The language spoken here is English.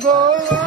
go.